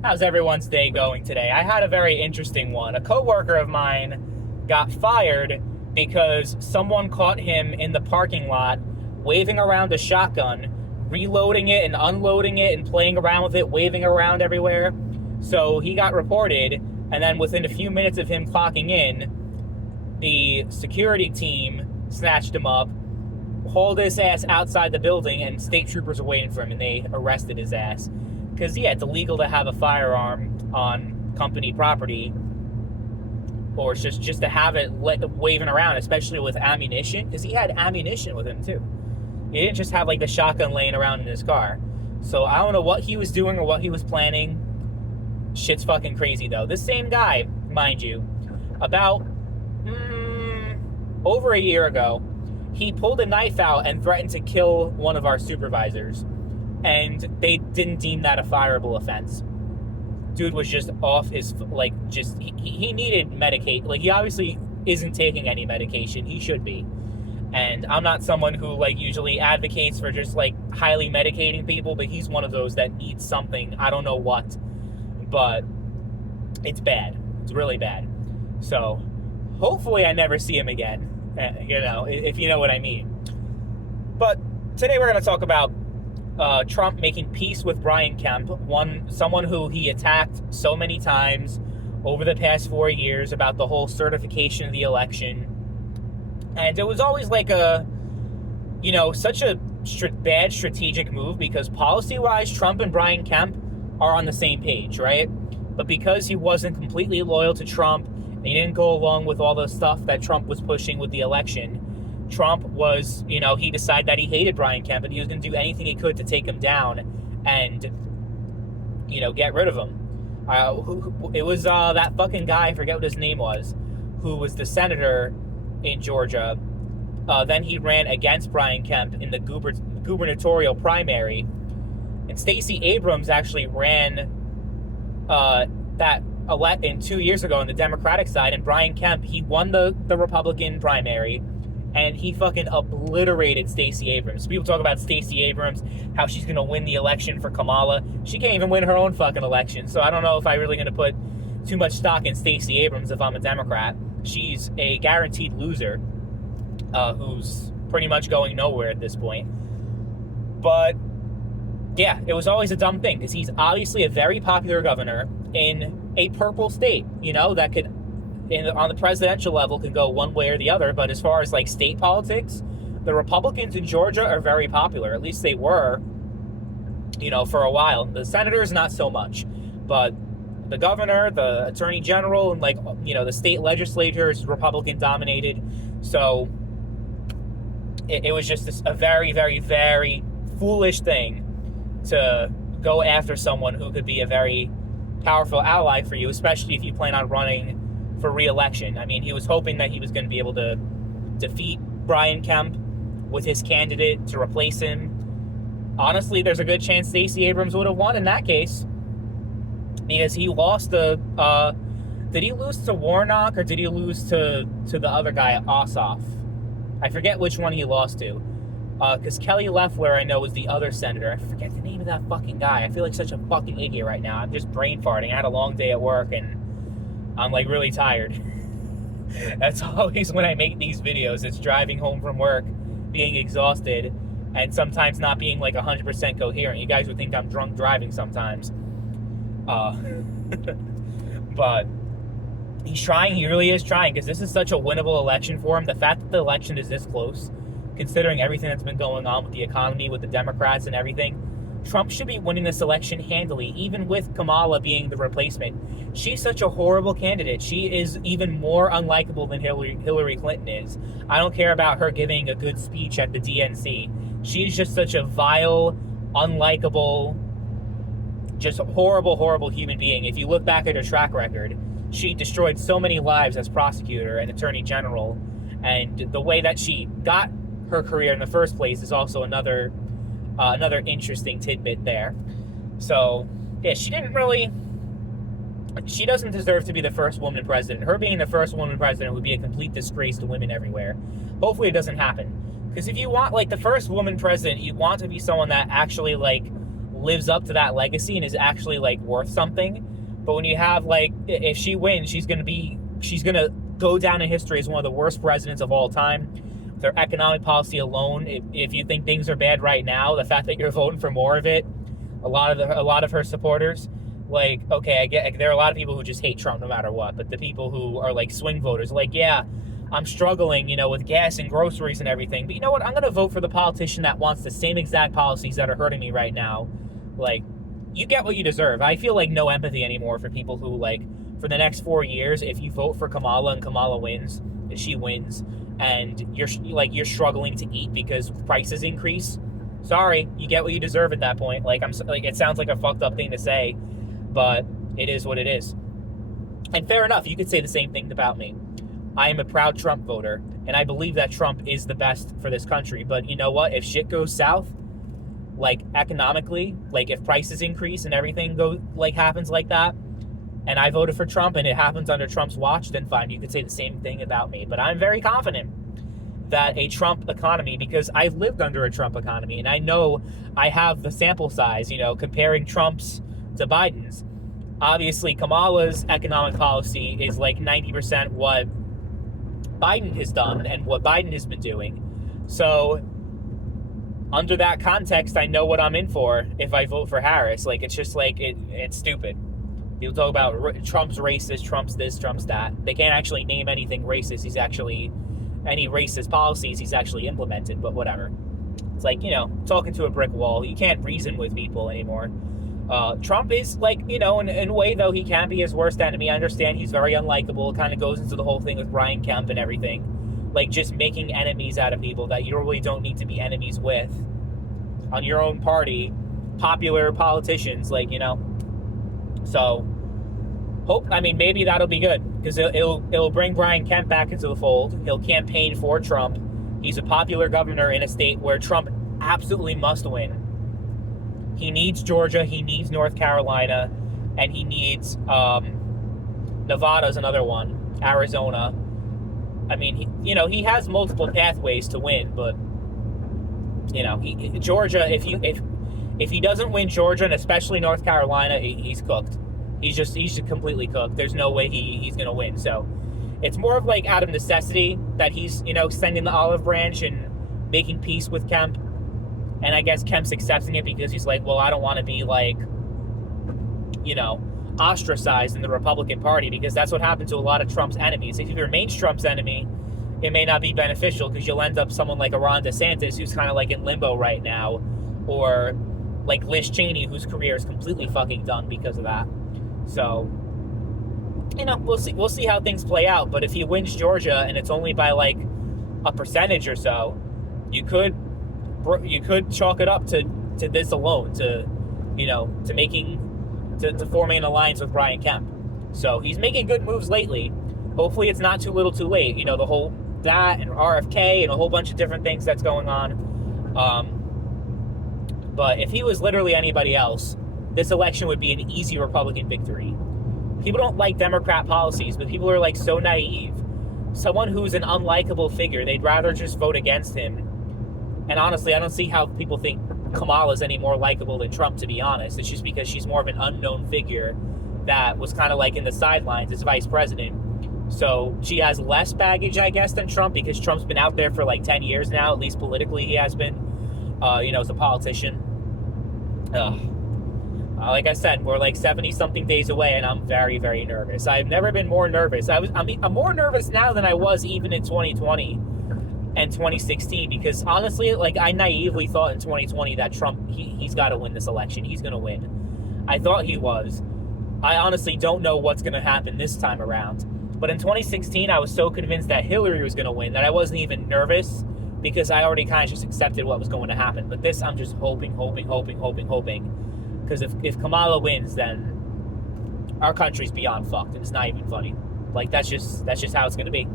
How's everyone's day going today? I had a very interesting one. A coworker of mine got fired because someone caught him in the parking lot waving around a shotgun, reloading it and unloading it and playing around with it, waving around everywhere. So he got reported, and then within a few minutes of him clocking in, the security team snatched him up, hauled his ass outside the building, and state troopers were waiting for him, and they arrested his ass. Because, yeah, it's illegal to have a firearm on company property, or just to have it waving around, especially with ammunition, because he had ammunition with him, too. He didn't just have, like, the shotgun laying around in his car. So I don't know what he was doing or what he was planning. Shit's fucking crazy, though. This same guy, mind you, about over a year ago, he pulled a knife out and threatened to kill one of our supervisors. And they didn't deem that a fireable offense. Dude was just off his, he needed medicate. Like, he obviously isn't taking any medication. He should be. And I'm not someone who, usually advocates for just, highly medicating people, but he's one of those that needs something. I don't know what. But it's bad. It's really bad. So, hopefully I never see him again. If you know what I mean. But today we're going to talk about Trump making peace with Brian Kemp, someone who he attacked so many times over the past 4 years about the whole certification of the election. And it was always such a bad strategic move, because policy-wise, Trump and Brian Kemp are on the same page, right? But because he wasn't completely loyal to Trump, and he didn't go along with all the stuff that Trump was pushing with the election, Trump was, he decided that he hated Brian Kemp, and he was going to do anything he could to take him down and, get rid of him. It was that fucking guy, I forget what his name was, who was the senator in Georgia. Then he ran against Brian Kemp in the gubernatorial primary. And Stacey Abrams actually ran in 2 years ago on the Democratic side, and Brian Kemp, he won the Republican primary, and he fucking obliterated Stacey Abrams. People talk about Stacey Abrams, how she's going to win the election for Kamala. She can't even win her own fucking election, so I don't know if I'm really going to put too much stock in Stacey Abrams if I'm a Democrat. She's a guaranteed loser who's pretty much going nowhere at this point. But, yeah, it was always a dumb thing, because he's obviously a very popular governor in a purple state, that could, on the presidential level, can go one way or the other. But as far as state politics, the Republicans in Georgia are very popular. At least they were, for a while. The senators, not so much. But the governor, the attorney general, and the state legislature is Republican dominated. So it was just a very, very, very foolish thing to go after someone who could be a very powerful ally for you, especially if you plan on running for re-election. I mean, he was hoping that he was going to be able to defeat Brian Kemp with his candidate to replace him. Honestly, there's a good chance Stacey Abrams would have won in that case, because he lost did he lose to Warnock, or did he lose to the other guy, Ossoff? I forget which one he lost to. Because Kelly Loeffler, I know, was the other senator. I forget the name of that fucking guy. I feel like such a fucking idiot right now. I'm just brain farting. I had a long day at work, and I'm, really tired. That's always when I make these videos. It's driving home from work, being exhausted, and sometimes not being, 100% coherent. You guys would think I'm drunk driving sometimes. But he's trying. He really is trying, because this is such a winnable election for him. The fact that the election is this close, considering everything that's been going on with the economy, with the Democrats and everything, Trump should be winning this election handily, even with Kamala being the replacement. She's such a horrible candidate. She is even more unlikable than Hillary Clinton is. I don't care about her giving a good speech at the DNC. She's just such a vile, unlikable, just horrible, horrible human being. If you look back at her track record, she destroyed so many lives as prosecutor and attorney general, and the way that she got her career in the first place is also another interesting tidbit there. So, yeah, she doesn't deserve to be the first woman president. Her being the first woman president would be a complete disgrace to women everywhere. Hopefully it doesn't happen. Because if you want, the first woman president, you want to be someone that actually, lives up to that legacy and is actually like worth something. But when you have like, if she wins, she's gonna go down in history as one of the worst presidents of all time. Their economic policy alone, if you think things are bad right now, the fact that you're voting for more of it, a lot of her supporters, like, okay, I get there are a lot of people who just hate Trump no matter what, but the people who are like swing voters, like, yeah, I'm struggling, with gas and groceries and everything, but you know what? I'm gonna vote for the politician that wants the same exact policies that are hurting me right now. Like, you get what you deserve. I feel like no empathy anymore for people who, like, for the next 4 years, if you vote for Kamala and Kamala wins, and she wins, and you're struggling to eat because prices increase, sorry, you get what you deserve at that point. Like, it sounds like a fucked up thing to say, but it is what it is. And fair enough, you could say the same thing about me. I am a proud Trump voter, and I believe that Trump is the best for this country. But you know what? If shit goes south, like economically, like if prices increase and everything happens like that, and I voted for Trump and it happens under Trump's watch, then fine, you could say the same thing about me. But I'm very confident that a Trump economy, because I've lived under a Trump economy, and I know I have the sample size, comparing Trump's to Biden's. Obviously, Kamala's economic policy is like 90% what Biden has done and what Biden has been doing. So under that context, I know what I'm in for if I vote for Harris. Like, it's just like, it's stupid. People talk about Trump's racist, Trump's this, Trump's that. They can't actually name anything racist. Any racist policies he's actually implemented, but whatever. It's like, talking to a brick wall. You can't reason with people anymore. Trump is like, in a way, though, he can be his worst enemy. I understand he's very unlikable. It kind of goes into the whole thing with Brian Kemp and everything. Like, just making enemies out of people that you really don't need to be enemies with on your own party, popular politicians, So, maybe that'll be good, because it'll bring Brian Kemp back into the fold. He'll campaign for Trump. He's a popular governor in a state where Trump absolutely must win. He needs Georgia, he needs North Carolina, and he needs Nevada's another one, Arizona. He has multiple pathways to win, but Georgia, if he doesn't win Georgia, and especially North Carolina, he's cooked. He's just completely cooked. There's no way he's going to win. So it's more of like out of necessity that he's, extending the olive branch and making peace with Kemp. And I guess Kemp's accepting it because he's like, well, I don't want to be like, ostracized in the Republican Party, because that's what happened to a lot of Trump's enemies. If he remains Trump's enemy, it may not be beneficial, because you'll end up someone like a Ron DeSantis, who's kind of like in limbo right now, or like Liz Cheney, whose career is completely fucking done because of that. So, we'll see how things play out. But if he wins Georgia and it's only by like a percentage or so, you could chalk it up to this alone, to forming an alliance with Brian Kemp. So he's making good moves lately. Hopefully it's not too little too late. The whole that and RFK and a whole bunch of different things that's going on. But if he was literally anybody else, this election would be an easy Republican victory. People don't like Democrat policies, but people are like so naive. Someone who's an unlikable figure, they'd rather just vote against him. And honestly, I don't see how people think Kamala's any more likable than Trump, to be honest. It's just because she's more of an unknown figure that was kind of like in the sidelines as vice president. So she has less baggage, I guess, than Trump, because Trump's been out there for like 10 years now, at least politically he has been, as a politician. Like I said, we're like 70-something days away, and I'm very, very nervous. I've never been more nervous. I'm more nervous now than I was even in 2020 and 2016, because honestly, like, I naively thought in 2020 that Trump, he's got to win this election. He's going to win. I thought he was. I honestly don't know what's going to happen this time around. But in 2016, I was so convinced that Hillary was going to win that I wasn't even nervous, because I already kind of just accepted what was going to happen. But this, I'm just hoping. Because if Kamala wins, then our country's beyond fucked, and it's not even funny. Like, that's just how it's going to be.